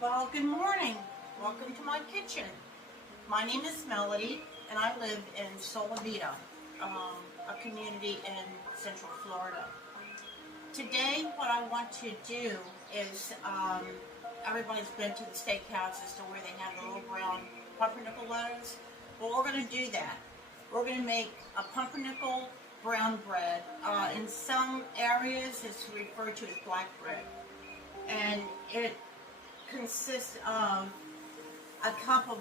Well, good morning. Welcome to my kitchen. My name is Melody, and I live in Solivita, a community in Central Florida. Today, what I want to do is, everybody's been to the steakhouses to where they have the little brown pumpernickel loaves. Well, we're going to do that. We're going to make a pumpernickel brown bread. In some areas, it's referred to as black bread. And it consists of a cup of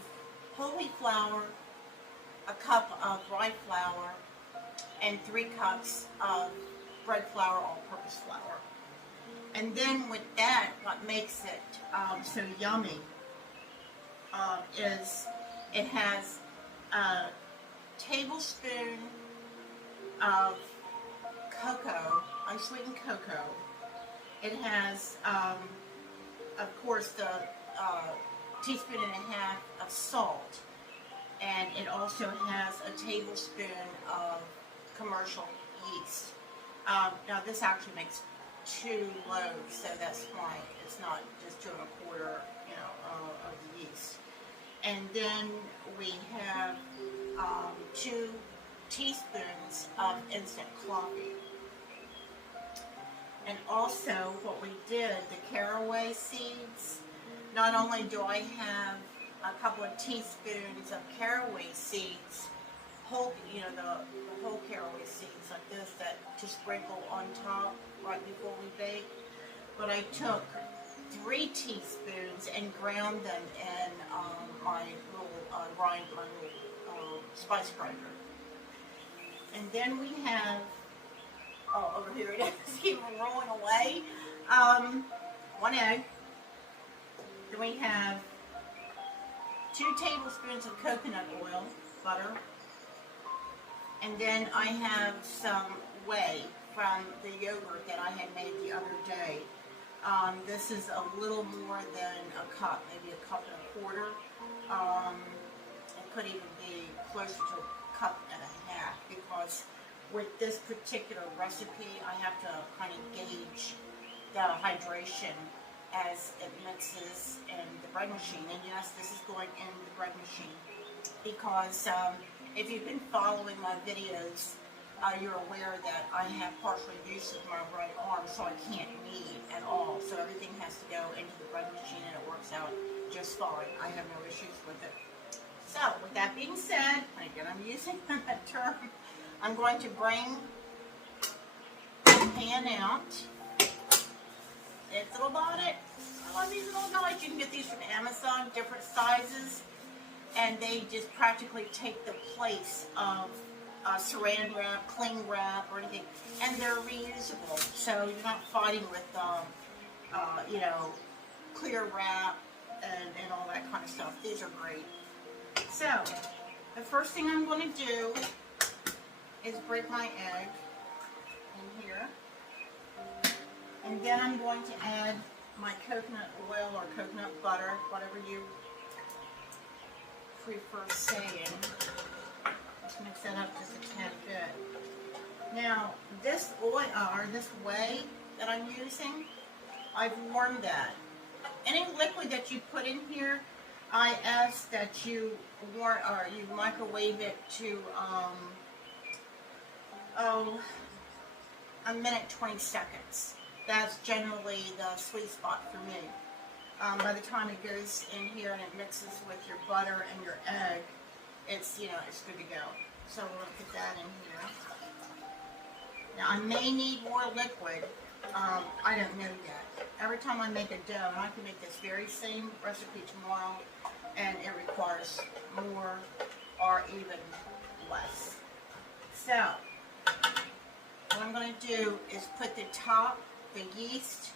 whole wheat flour, a cup of rye flour, and 3 cups of bread flour, all-purpose flour. And then with that, what makes it so yummy is it has a tablespoon of cocoa, unsweetened cocoa. It has, of course, the teaspoon and a half of salt, and it also has a tablespoon of commercial yeast. Now this actually makes 2 loaves, so that's why it's not just 2 1/4, of the yeast. And then we have 2 teaspoons of instant coffee. And also what we did, the caraway seeds, not only do I have a couple of teaspoons of caraway seeds, whole, the whole caraway seeds like this, that to sprinkle on top right before we bake, but I took 3 teaspoons and ground them in my little spice grinder. And then we have, over here it is, keep rolling away. 1 egg. Then we have 2 tablespoons of coconut oil, butter. And then I have some whey from the yogurt that I had made the other day. This is a little more than a cup, maybe a cup and a quarter. It could even be closer to a cup and a half, because with this particular recipe, I have to kind of gauge the hydration as it mixes in the bread machine. And yes, this is going in the bread machine because if you've been following my videos, you're aware that I have partial use of my right arm, so I can't knead at all. So everything has to go into the bread machine, and it works out just fine. I have no issues with it. So with that being said, and again I'm using that term, I'm going to bring the pan out. It's little bonnet. I love these little guys. You can get these from Amazon, different sizes, and they just practically take the place of saran wrap, cling wrap, or anything, and they're reusable. So you're not fighting with, clear wrap and all that kind of stuff. These are great. So the first thing I'm going to do is break my egg in here, and then I'm going to add my coconut oil or coconut butter, whatever you prefer saying. Let's mix that up just a tad bit. Now this oil, or this whey that I'm using, I've warmed that. Any liquid that you put in here, I ask that you microwave it to a minute 20 seconds. That's generally the sweet spot for me. By the time it goes in here and it mixes with your butter and your egg, it's it's good to go. So we're going to put that in here. Now I may need more liquid. I don't know yet. Every time I make a dough, and I can make this very same recipe tomorrow, and it requires more or even less. So what I'm going to do is put the yeast,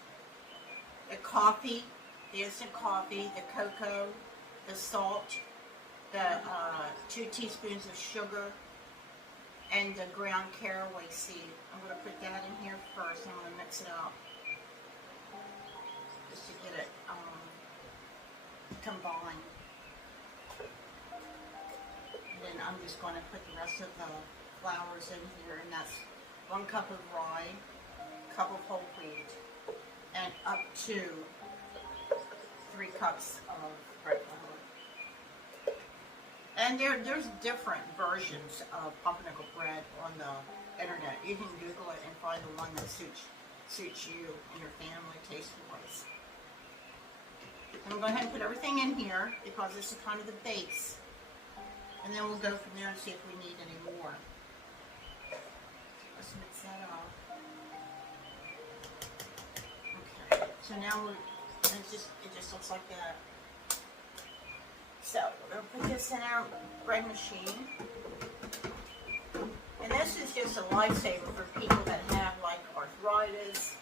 the coffee, the instant coffee, the cocoa, the salt, the 2 teaspoons of sugar, and the ground caraway seed. I'm going to put that in here first. I'm going to mix it up just to get it combined. And then I'm just going to put the rest of the flours in here, and that's 1 cup of rye, cup of whole wheat, and up to 3 cups of bread flour. And there's different versions of pumpernickel bread on the internet. You can Google it and find the one that suits you and your family taste-wise. And we'll go ahead and put everything in here because this is kind of the base. And then we'll go from there and see if we need any more. Let's mix that up. Okay, so now it just looks like that. So we're going to put this in our bread machine. And this is just a lifesaver for people that have like arthritis,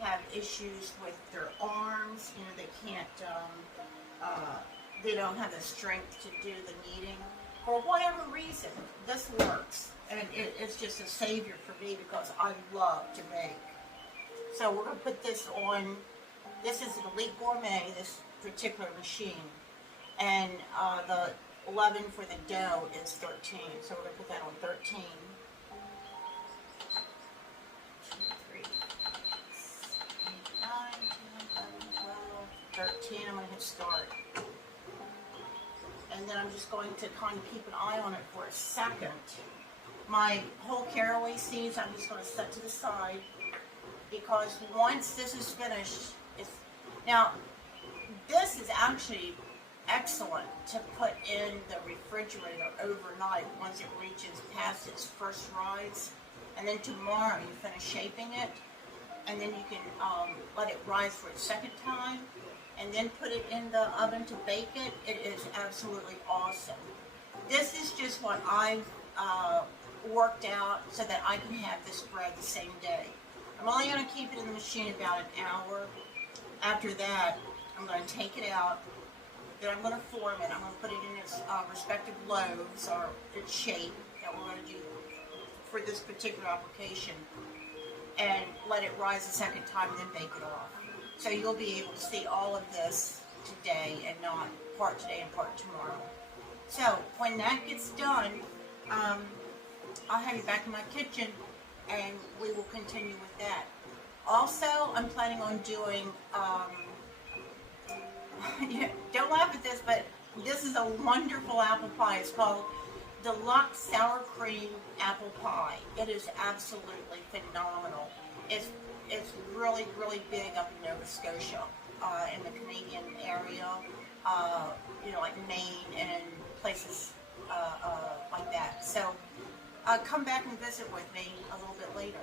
have issues with their arms, you know, they can't, they don't have the strength to do the kneading. For whatever reason, this works. And it's just a savior for me because I love to bake. So we're going to put this on, this is an Elite Gourmet, this particular machine. And the 11 for the dough is 13. So we're going to put that on 13. 13, I'm going to hit start. And then I'm just going to kind of keep an eye on it for a second. My whole caraway seeds, I'm just going to set to the side because once this is finished, now this is actually excellent to put in the refrigerator overnight once it reaches past its first rise. And then tomorrow you finish shaping it, and then you can let it rise for a second time, and then put it in the oven to bake it. It is absolutely awesome. This is just what I've worked out so that I can have this bread the same day. I'm only going to keep it in the machine about an hour. After that, I'm going to take it out. Then I'm going to form it. I'm going to put it in its respective loaves or its shape that we're going to do for this particular application, and let it rise a second time and then bake it off. So you'll be able to see all of this today and not part today and part tomorrow. So when that gets done, I'll have you back in my kitchen and we will continue with that. Also, I'm planning on doing, don't laugh at this, but this is a wonderful apple pie. It's called Deluxe Sour Cream Apple Pie. It is absolutely phenomenal. It's really, really big up in Nova Scotia, in the Canadian area, like Maine and places like that. So come back and visit with me a little bit later.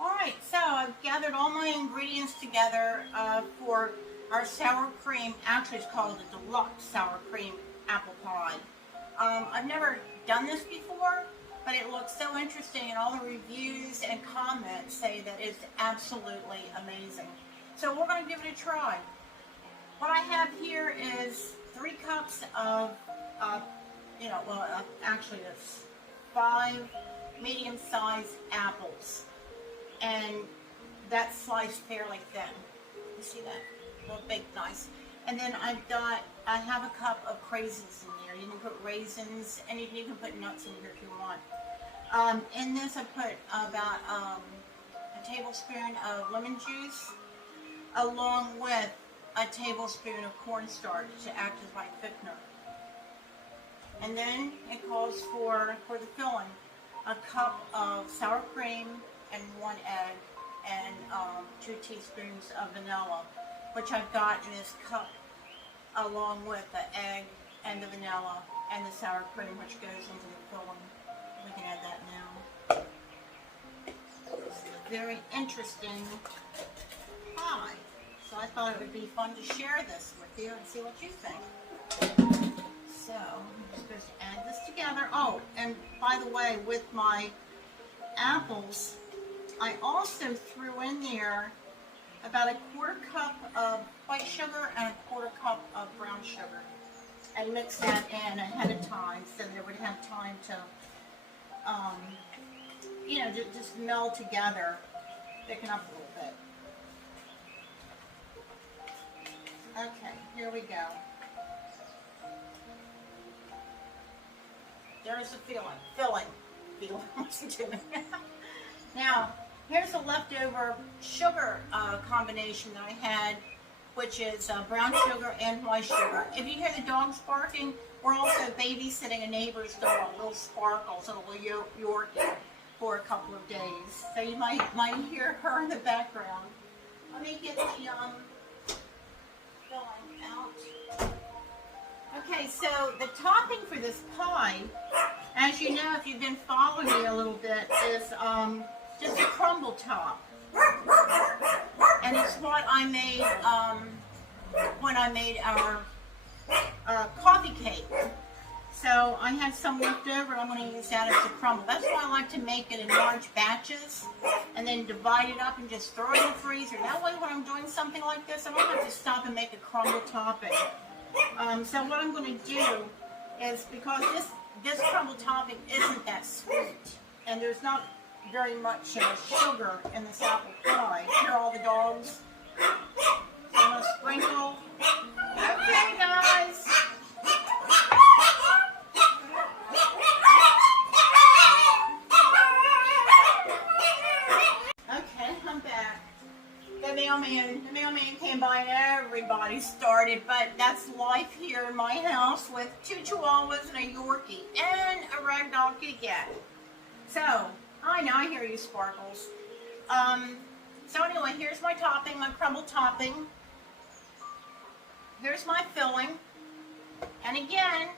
Alright, so I've gathered all my ingredients together for our sour cream. Actually, it's called the Deluxe Sour Cream Apple Pie. I've never done this before, but it looks so interesting, and all the reviews and comments say that it's absolutely amazing. So we're going to give it a try. What I have here is 3 cups of, actually it's 5 medium-sized apples, and that's sliced fairly thin. You see that? A little baked nice. And then I have a cup of craisins in there. You can put raisins, and you can put nuts in here if you want. In this I put about a tablespoon of lemon juice, along with a tablespoon of cornstarch to act as my thickener. And then it calls for the filling, a cup of sour cream and 1 egg, and 2 teaspoons of vanilla, which I've got in this cup, along with the egg and the vanilla and the sour cream, which goes into the filling. We can add that now. It's a very interesting pie. So I thought it would be fun to share this with you and see what you think. So I'm supposed to add this together. Oh, and by the way, with my apples, I also threw in there about a 1/4 cup of white sugar and a 1/4 cup of brown sugar, and mix that in ahead of time so that it would have time to, just meld together, thicken up a little bit. Okay, here we go. There's the filling. feel. Listen to me. Now, here's a leftover sugar combination that I had, which is brown sugar and white sugar. If you hear the dogs barking, we're also babysitting a neighbor's dog, little Sparkles, a little Yorkie, for a couple of days. So you might hear her in the background. Let me get the filling out. Okay, so the topping for this pie, as you know if you've been following me a little bit, is just a crumble top. And it's what I made when I made our coffee cake. So I had some left over, I'm going to use that as a crumble. That's why I like to make it in large batches and then divide it up and just throw it in the freezer. That way when I'm doing something like this, I don't have to stop and make a crumble topping. So what I'm going to do is, because this crumble topping isn't that sweet, and there's not very much sugar in this apple pie. Hear all the dogs? So I'm going to sprinkle. Okay, guys. Okay, I'm back. The mailman came by and everybody started, but that's life here in my house with 2 Chihuahuas and a Yorkie and a ragdoll kitty cat. So, I hear you, Sparkles. So anyway, here's my topping, my crumble topping. Here's my filling. And again,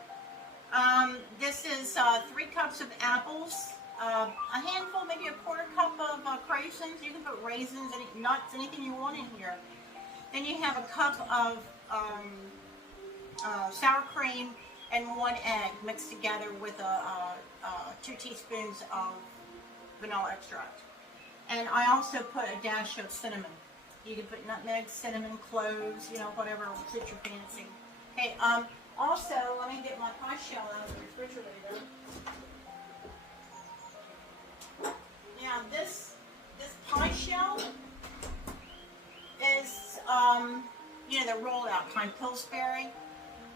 this is 3 cups of apples, a handful, maybe a quarter cup of craisins. You can put raisins, any nuts, anything you want in here. Then you have a cup of sour cream and 1 egg mixed together with 2 teaspoons of vanilla extract. And I also put a dash of cinnamon. You can put nutmeg, cinnamon, cloves, whatever suits your fancy. Okay, also, let me get my pie shell out of the refrigerator. Now, this pie shell is, the roll-out kind, Pillsbury.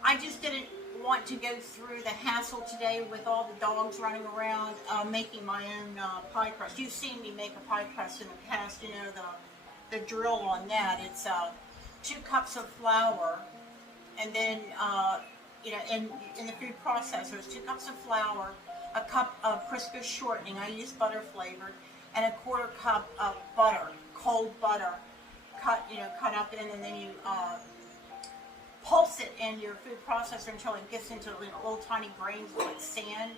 I just didn't want to go through the hassle today with all the dogs running around making my own pie crust. You've seen me make a pie crust in the past, the drill on that. It's 2 cups of flour, and then, in the food processor, it's 2 cups of flour, a cup of Crisco shortening, I use butter flavored, and a quarter cup of butter, cold butter, cut up in, and then you pulse it in your food processor until it gets into little tiny grains like sand.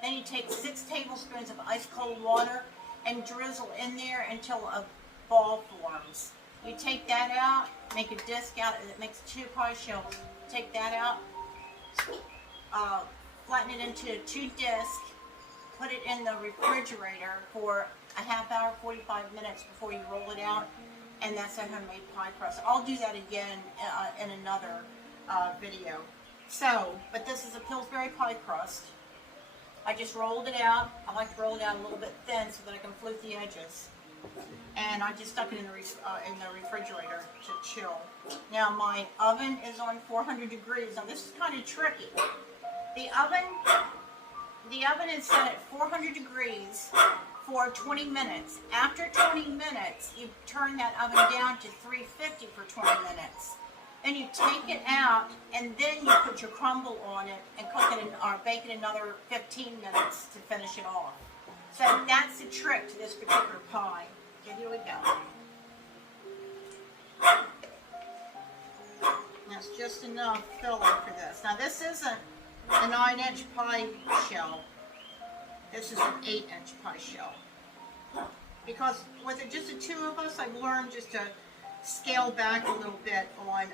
Then you take 6 tablespoons of ice cold water and drizzle in there until a ball forms. You take that out, make a disc out, it makes 2 pie shells. Take that out, flatten it into 2 discs, put it in the refrigerator for a half hour, 45 minutes before you roll it out, and that's a homemade pie crust. I'll do that again in another video. So, but this is a Pillsbury pie crust. I just rolled it out. I like to roll it out a little bit thin so that I can flute the edges. And I just stuck it in the refrigerator to chill. Now my oven is on 400 degrees. Now this is kind of tricky. The oven is set at 400 degrees for 20 minutes. After 20 minutes, you turn that oven down to 350 for 20 minutes. Then you take it out, and then you put your crumble on it and cook it or bake it another 15 minutes to finish it off. So that's the trick to this particular pie. Okay, here we go. That's just enough filling for this. Now this isn't a 9-inch pie shell. This is an 8-inch pie shell. Because with just the 2 of us, I've learned just to scale back a little bit on,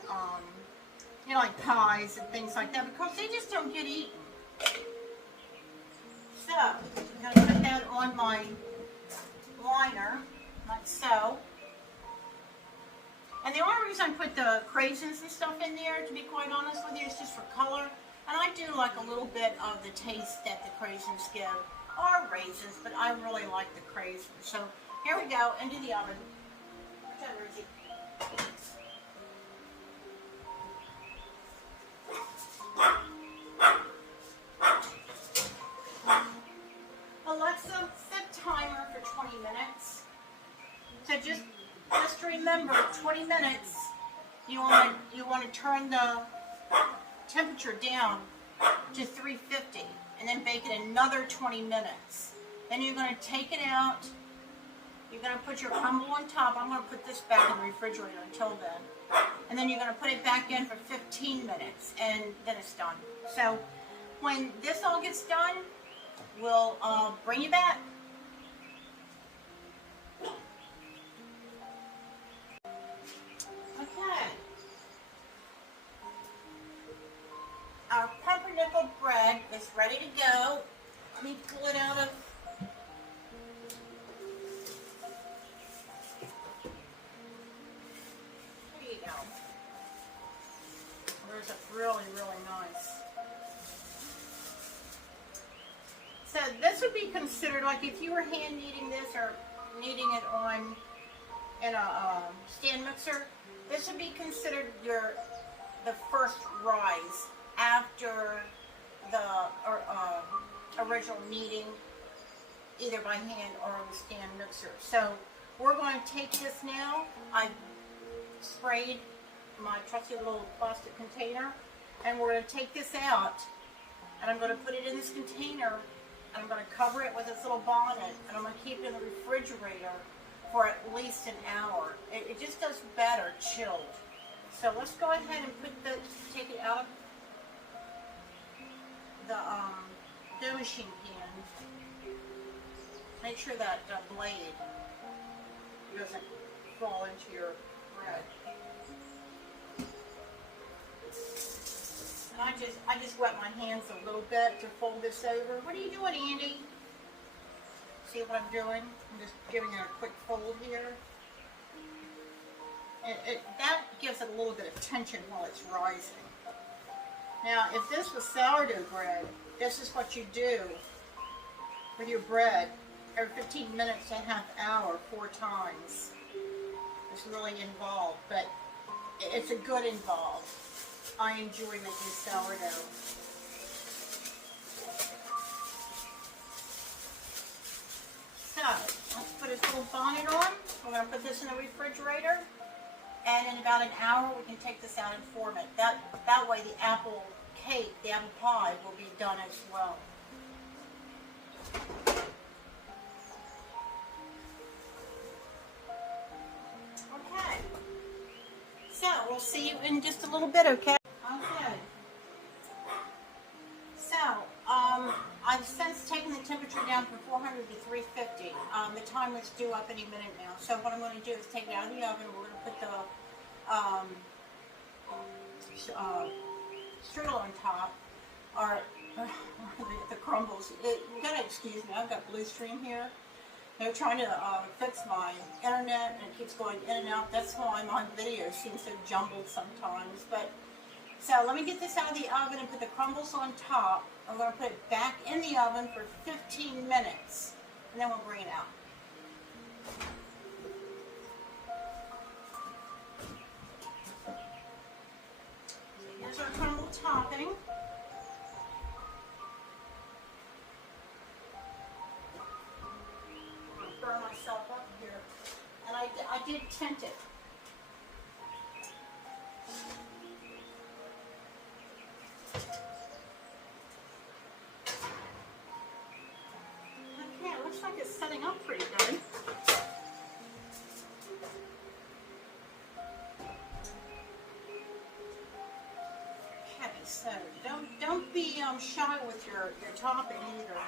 like pies and things like that, because they just don't get eaten. So, I'm going to put that on my liner, like so. And the only reason I put the craisins and stuff in there, to be quite honest with you, is just for color. And I do like a little bit of the taste that the craisins give, or raisins, but I really like the craisins. So here we go, into the oven. Where's that, Rosie? Alexa, remember, 20 minutes, you want to turn the temperature down to 350 and then bake it another 20 minutes. Then you're going to take it out. You're going to put your crumble on top. I'm going to put this back in the refrigerator until then. And then you're going to put it back in for 15 minutes and then it's done. So when this all gets done, we'll bring you back. Okay. Our pumpernickel bread is ready to go. Let me pull it out of. There you go. There's a really, really nice. So this would be considered like if you were hand kneading this or kneading it on in a stand mixer. This would be considered the first rise after the original kneading, either by hand or on the stand mixer. So we're going to take this now. I've sprayed my trusty little plastic container, and we're going to take this out, and I'm going to put it in this container, and I'm going to cover it with this little bonnet, and I'm going to keep it in the refrigerator for at least an hour. It just does better chilled. So let's go ahead and take it out of the dough machine pan. Make sure that blade doesn't fall into your bread. And I just wet my hands a little bit to fold this over. What are you doing, Andy? See what I'm doing? I'm just giving it a quick fold here. That gives it a little bit of tension while it's rising. Now, if this was sourdough bread, this is what you do with your bread every 15 minutes to a half hour, 4 times. It's really involved, but it's a good involved. I enjoy making sourdough. So, let's put this little bonnet on. We're going to put this in the refrigerator. And in about an hour, we can take this out and form it. That way the apple cake, the apple pie, will be done as well. Okay. So, we'll see you in just a little bit, okay? Okay. So, I've since taken the temperature down from 400 to 350. The timer is due up any minute now. So what I'm going to do is take it out of the oven. We're going to put the strudel on top, or the crumbles. You gotta excuse me. I've got Blue Stream here. They're trying to fix my internet, and it keeps going in and out. That's why my video seems so jumbled sometimes. But so let me get this out of the oven and put the crumbles on top. I'm going to put it back in the oven for 15 minutes, and then we'll bring it out. Here's our crumble topping. I'm going to burn myself up here. And I did tint it. Okay, it looks like it's setting up pretty good. Okay, so don't be shy with your topping either.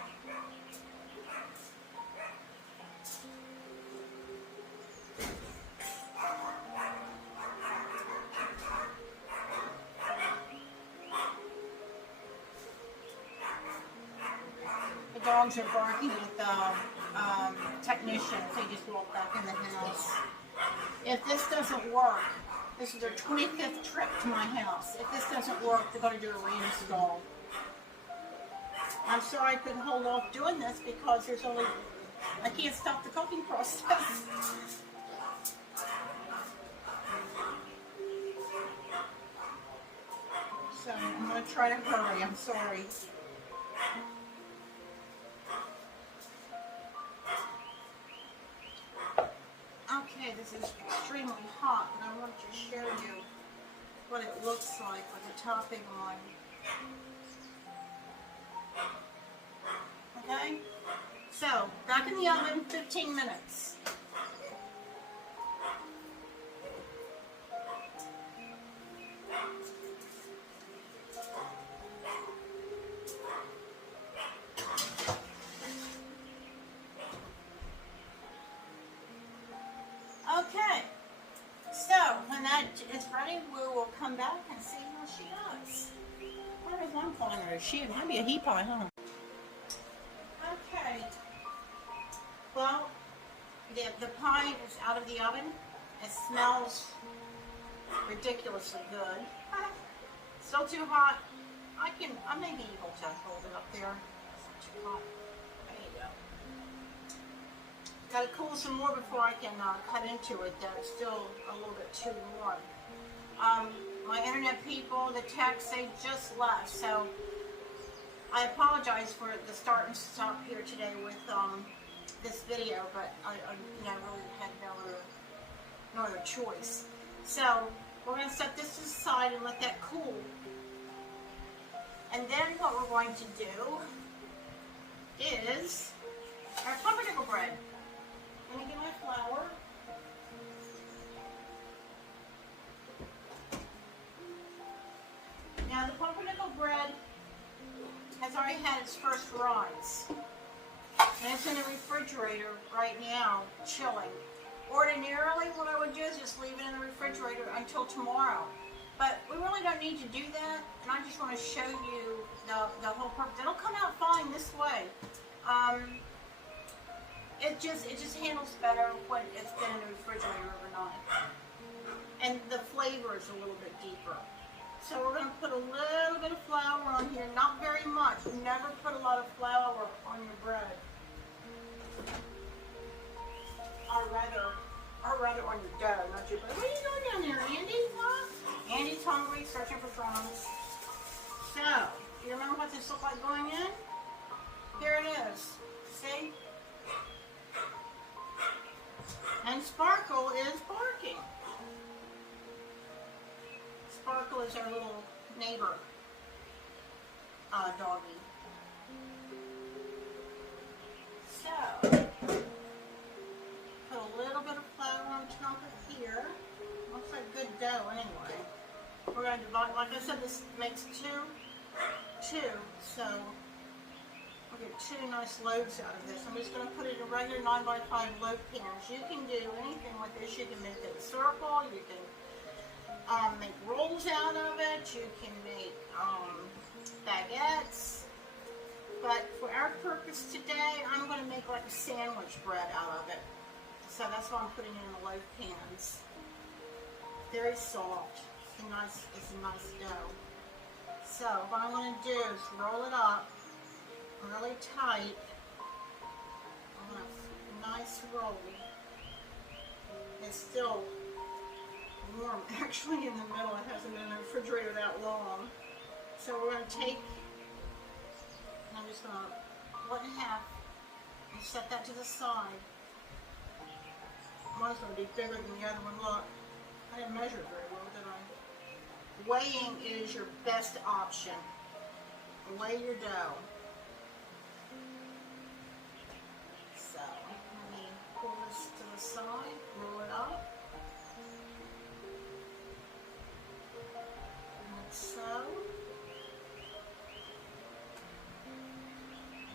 The dogs are barking at the technicians. They just walked back in the house. If this doesn't work, this is their 25th trip to my house. If this doesn't work, they're going to do a reinstall. I'm sorry I couldn't hold off doing this because I can't stop the cooking process. So I'm going to try to hurry. I'm sorry. Okay, this is extremely hot, but I want to show you what it looks like with the topping on. Okay? So, back in the oven, 15 minutes. Okay, so when that is ready, we will come back and see how she does. Where is one pie? She might be a heat pie, huh? Okay. Well, the pie is out of the oven. It smells ridiculously good. Still too hot. I may be able to hold it up there. It's not too hot. There you go. Got to cool some more before I can cut into it. That's still a little bit too warm. My internet people, the techs, they just left, so I apologize for the start and stop here today with this video, but I really had no other choice. So we're going to set this aside and let that cool. And then what we're going to do is our pumpernickel bread. I'm going to get my flour. Now the pumpernickel bread has already had its first rise. And it's in the refrigerator right now, chilling. Ordinarily, what I would do is just leave it in the refrigerator until tomorrow. But we really don't need to do that, and I just want to show you the whole purpose. It'll come out fine this way. It just handles better when it's been in the refrigerator overnight. And the flavor is a little bit deeper. So we're going to put a little bit of flour on here, not very much. Never put a lot of flour on your bread. Or rather on your dough, not your bread. What are you doing down there, Andy? Huh? Andy's hungry, searching for crumbs. So, do you remember what this looked like going in? Here it is. See? And Sparkle is barking. Sparkle is our little neighbor doggy. So, put a little bit of flour on top of here. Looks like good dough anyway. We're going to divide, like I said, this makes two, so we'll get two nice loaves out of this. I'm just going to put it in a regular 9x5 loaf pans. You can do anything with this. You can make it a circle, you can make rolls out of it, you can make baguettes, but for our purpose today, I'm going to make like a sandwich bread out of it. So that's why I'm putting it in the loaf pans. Very soft. It's a nice dough. So what I'm going to do is roll it up really tight on a nice roll. It's still warm actually in the middle. It hasn't been in the refrigerator that long. So we're going to take, and I'm just going to split in half and set that to the side. One's going to be bigger than the other one. Look, I didn't measure it very well, did I? Weighing is your best option. Weigh your dough. So, let me pull this to the side, roll it up. Like so.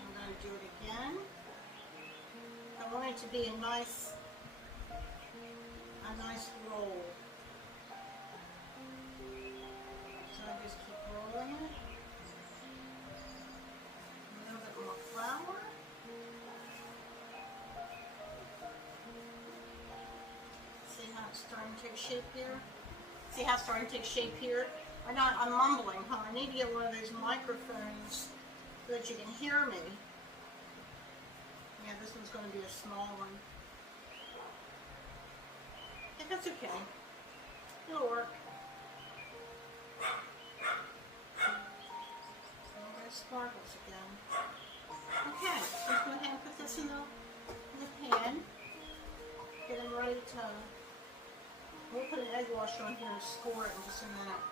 I'm going to do it again. I want it to be a nice roll. So I just keep rolling it. A little bit more flour. See how it's starting to take shape here? See how it's starting to take shape here? I'm mumbling, huh? I need to get one of those microphones so that you can hear me. Yeah, this one's going to be a small one. Yeah, that's okay. It'll work. There's Sparkles again. Okay, let's go ahead and put this in the pan. Get them ready to We'll put an egg wash on here and score it in just a minute.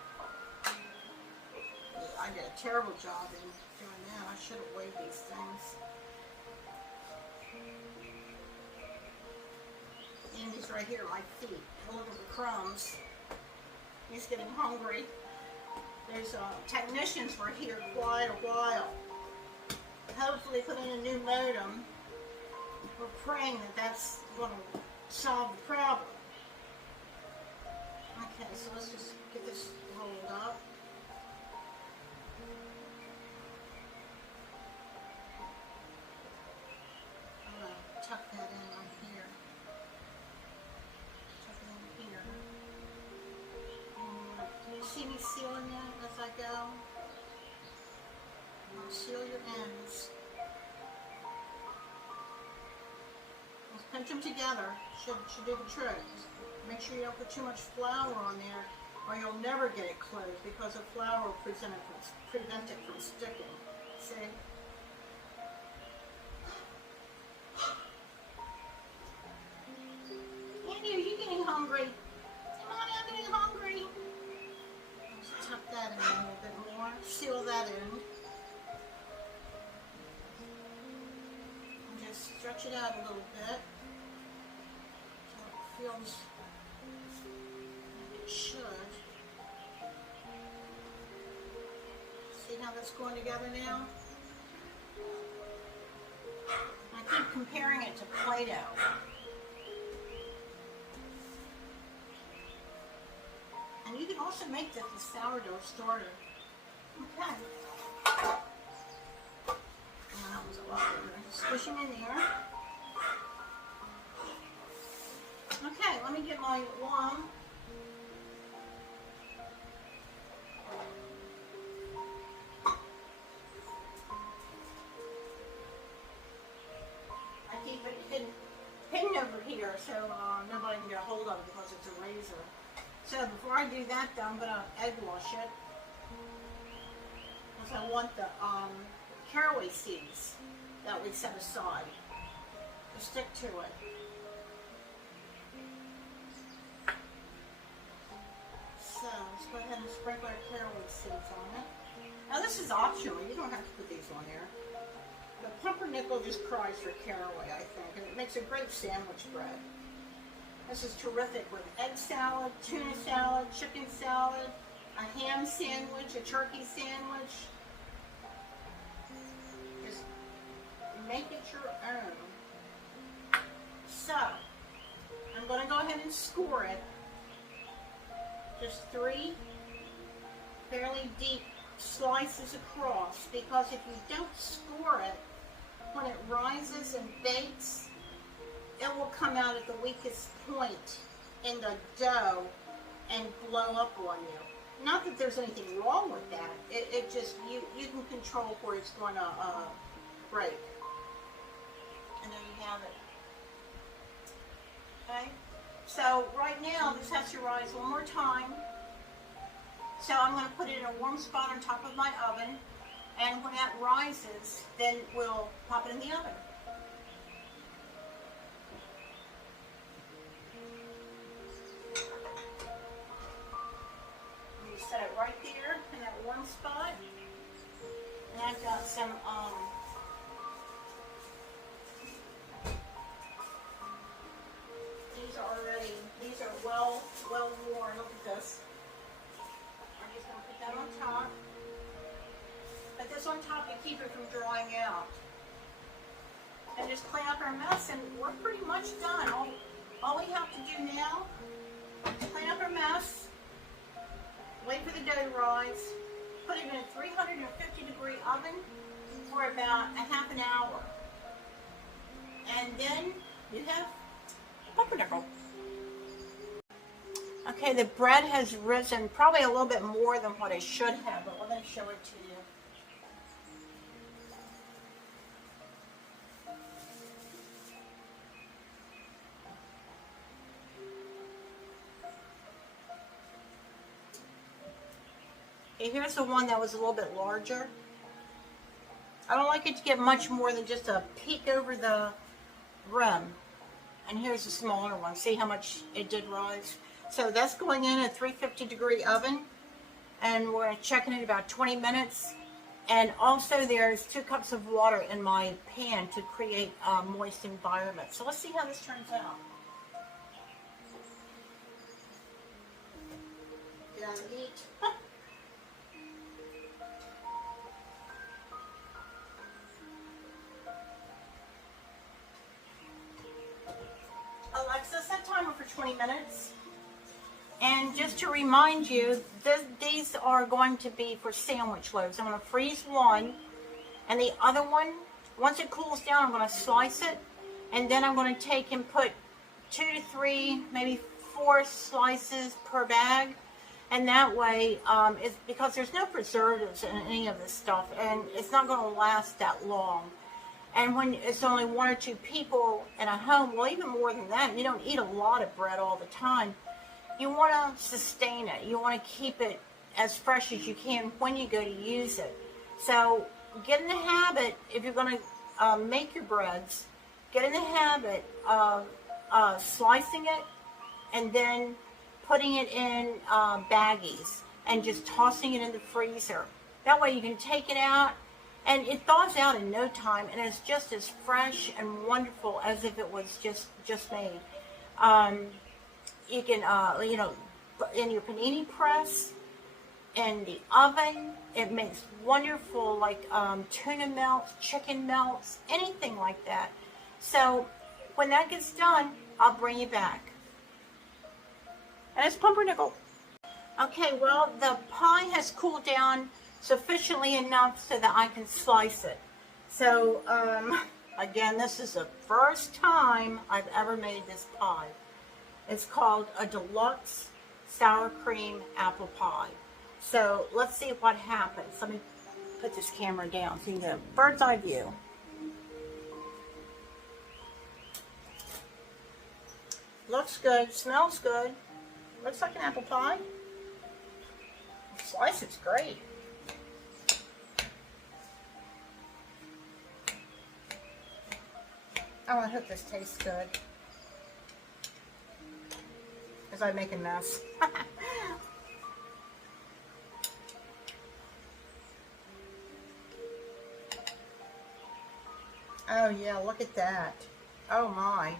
I did a terrible job in doing that. I should have weighed these things. Andy's right here at my feet. Look at the crumbs. He's getting hungry. There's technicians were here quite a while. Hopefully put in a new modem. We're praying that that's going to solve the problem. Okay, so let's just get this rolled up. I'm going to tuck that in on here. Tuck it in here. Can you see me sealing that as I go? Seal your ends. Let's pinch them together. Should do the trick. Make sure you don't put too much flour on there, or you'll never get it closed because the flour will prevent it from sticking. See? Andy, are you getting hungry? Come on, I'm getting hungry. Let's tuck that in a little bit more. Seal that in. Stretch it out a little bit so it feels like it should. See how that's going together now? I keep comparing it to Play-Doh. And you can also make this with sourdough starter. Okay. That was a lot bigger. Squish them in there. Okay, let me get my lung. I keep it hidden over here so nobody can get a hold of it because it's a razor. So before I do that though, I'm going to egg wash it. Because I want the caraway seeds that we set aside to stick to it. So let's go ahead and sprinkle our caraway seeds on it. Now this is optional, you don't have to put these on there. The pumpernickel just cries for caraway, I think, and it makes a great sandwich bread. This is terrific with egg salad, tuna salad, chicken salad, a ham sandwich, a turkey sandwich. Make it your own. So, I'm going to go ahead and score it. Just 3 fairly deep slices across, because if you don't score it, when it rises and bakes, it will come out at the weakest point in the dough and blow up on you. Not that there's anything wrong with that. It just, you can control where it's going to break. And there you have it. Okay, so right now this has to rise one more time. So I'm going to put it in a warm spot on top of my oven, and when that rises, then we'll pop it in the oven. You set it right there in that warm spot, and I've got some these are well worn. Look at this. I'm just going to put that on top. Put this on top to keep it from drying out. And just clean up our mess, and we're pretty much done. All we have to do now is clean up our mess, wait for the dough to rise, put it in a 350-degree oven for about a half an hour. And then you have pumpernickel. Okay, the bread has risen probably a little bit more than what it should have, but we're going to show it to you. Okay, here's the one that was a little bit larger. I don't like it to get much more than just a peek over the rim. And here's the smaller one. See how much it did rise? So that's going in a 350-degree oven, and we're going to check it in about 20 minutes. And also there's 2 cups of water in my pan to create a moist environment. So let's see how this turns out. Get out of the heat. Alexa, set timer for 20 minutes. And just to remind you, these are going to be for sandwich loaves. I'm going to freeze one, and the other one, once it cools down, I'm going to slice it, and then I'm going to take and put 2 to 3, maybe 4 slices per bag. And that way, it's because there's no preservatives in any of this stuff, and it's not going to last that long. And when it's only 1 or 2 people in a home, well, even more than that, you don't eat a lot of bread all the time. You want to sustain it. You want to keep it as fresh as you can when you go to use it. So get in the habit, if you're going to make your breads, get in the habit of slicing it and then putting it in baggies and just tossing it in the freezer. That way you can take it out, and it thaws out in no time, and it's just as fresh and wonderful as if it was just made. You can, in your panini press, in the oven, it makes wonderful, like tuna melts, chicken melts, anything like that. So when that gets done, I'll bring you back. And it's Pumpernickel. Okay, well, the pie has cooled down sufficiently enough so that I can slice it. So, again, this is the first time I've ever made this pie. It's called a deluxe sour cream apple pie. So let's see what happens. Let me put this camera down so you can get a bird's eye view. Looks good, smells good. Looks like an apple pie. The slice is great. Oh, I hope this tastes good, as I make a mess. Oh yeah, look at that. Oh my,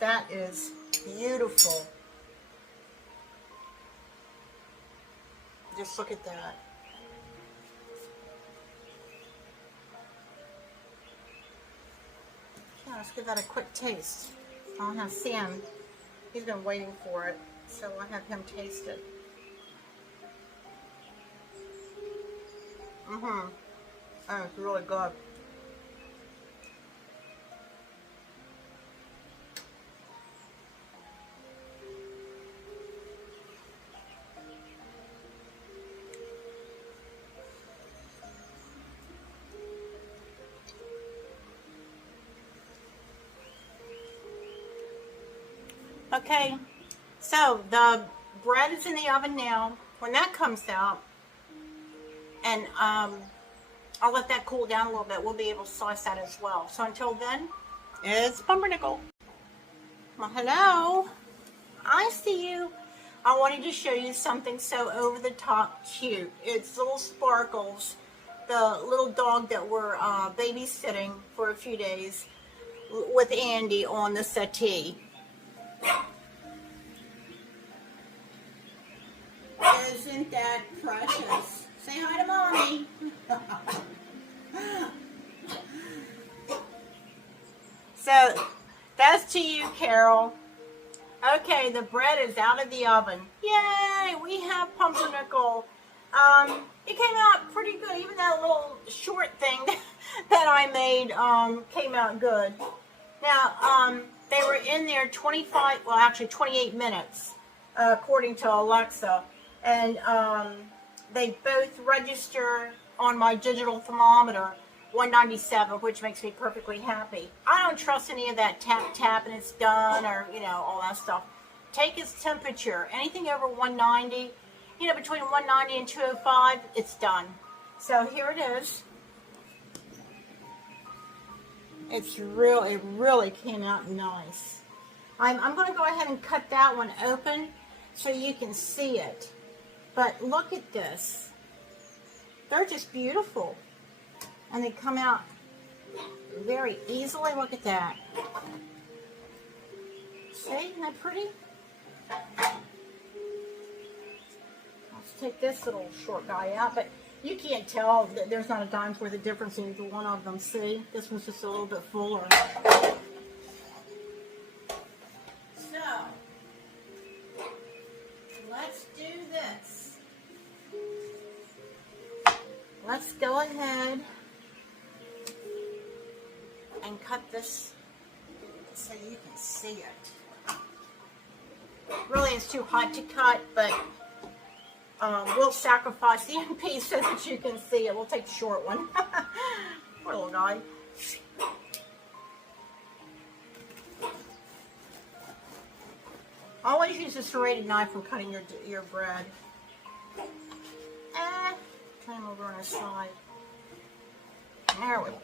that is beautiful. Just look at that. Yeah, let's give that a quick taste. I'll have Sam. He's been waiting for it, so I'll have him taste it. Oh, it's really good. Okay, so the bread is in the oven now. When that comes out, and I'll let that cool down a little bit, we'll be able to slice that as well. So until then, it's Pumpernickel. Well, hello. I see you. I wanted to show you something so over-the-top cute. It's little Sparkles, the little dog that we're babysitting for a few days with Andy on the settee. Isn't that precious? Say hi to Mommy. So, that's to you, Carol. Okay, the bread is out of the oven. Yay, we have Pumpernickel. It came out pretty good. Even that little short thing that I made came out good. Now, they were in there 28 minutes, according to Alexa. And they both register on my digital thermometer 197, which makes me perfectly happy. I don't trust any of that tap and it's done, or all that stuff. Take its temperature. Anything over 190, between 190 and 205, it's done. So here it is. It really came out nice. I'm going to go ahead and cut that one open so you can see it. But look at this. They're just beautiful. And they come out very easily. Look at that. See, isn't that pretty? Let's take this little short guy out, but you can't tell that there's not a dime's worth of difference in either one of them. See, this one's just a little bit fuller. So, let's do this. Let's go ahead and cut this so you can see it. Really, it's too hot to cut, but we'll sacrifice the end piece so that you can see it. We'll take the short one. Poor little guy. Always use a serrated knife when cutting your bread. Turn him over on his side. There we go.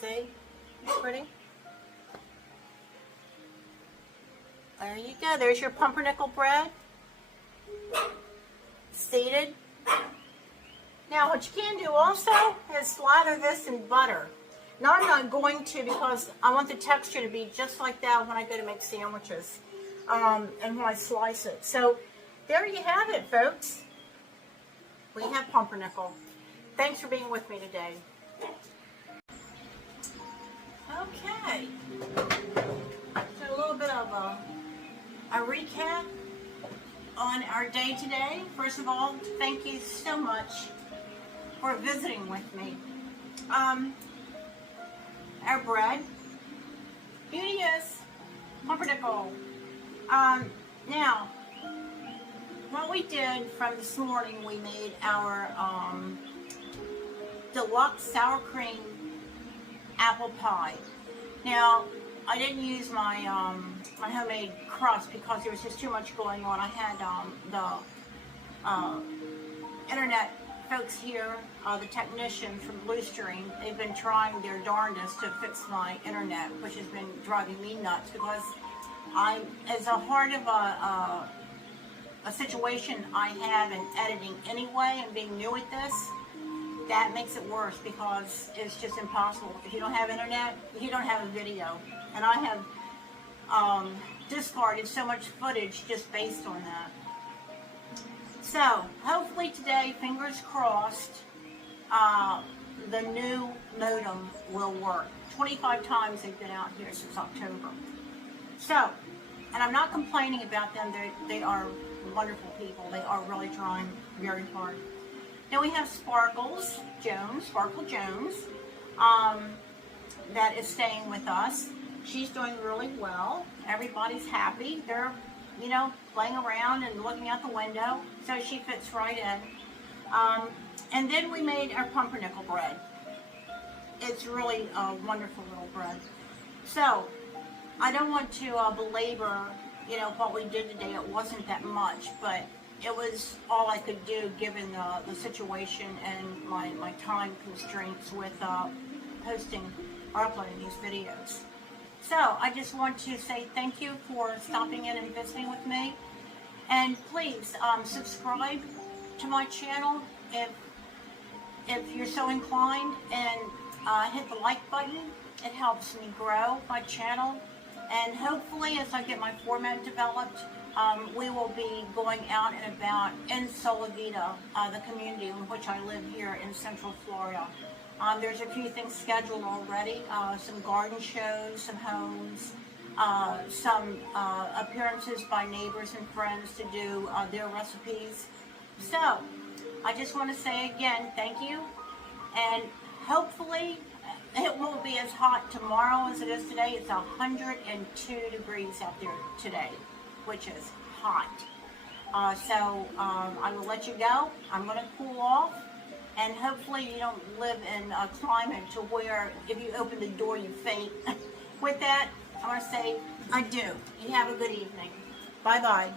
See? Pretty? There you go. There's your pumpernickel bread. Seeded. Now what you can do also is slather this in butter. Now I'm not going to, because I want the texture to be just like that when I go to make sandwiches. And when I slice it. So there you have it, folks. We have pumpernickel. Thanks for being with me today. Okay. So a little bit of a recap on our day today. First of all, thank you so much for visiting with me. Our bread. Beauty is pumpernickel. Now, what we did from this morning, we made our deluxe sour cream apple pie. Now, I didn't use my my homemade crust because there was just too much going on. I had the internet folks here, the technicians from Bluestream. They've been trying their darndest to fix my internet, which has been driving me nuts because as a hard of a situation I have in editing anyway, and being new at this, that makes it worse because it's just impossible. If you don't have internet, you don't have a video. And I have discarded so much footage just based on that. So, hopefully today, fingers crossed, the new modem will work. 25 times they've been out here since October. So, and I'm not complaining about them. They are wonderful people. They are really trying very hard. Then we have Sparkle Jones, that is staying with us. She's doing really well. Everybody's happy. They're, playing around and looking out the window. So she fits right in. And then we made our pumpernickel bread. It's really a wonderful little bread. So, I don't want to belabor, what we did today. It wasn't that much, but it was all I could do given the situation and my time constraints with posting or uploading these videos. So I just want to say thank you for stopping in and visiting with me. And please subscribe to my channel if you're so inclined, and hit the like button. It helps me grow my channel. And hopefully, as I get my format developed, we will be going out and about in Solivita, the community in which I live here in Central Florida. There's a few things scheduled already, some garden shows, some homes, some appearances by neighbors and friends to do their recipes. So, I just want to say again, thank you, and hopefully it won't be as hot tomorrow as it is today. It's 102 degrees out there today, which is hot. So I will let you go. I'm going to cool off, and hopefully you don't live in a climate to where if you open the door you faint. With that, I want to say adieu. You have a good evening. Bye-bye.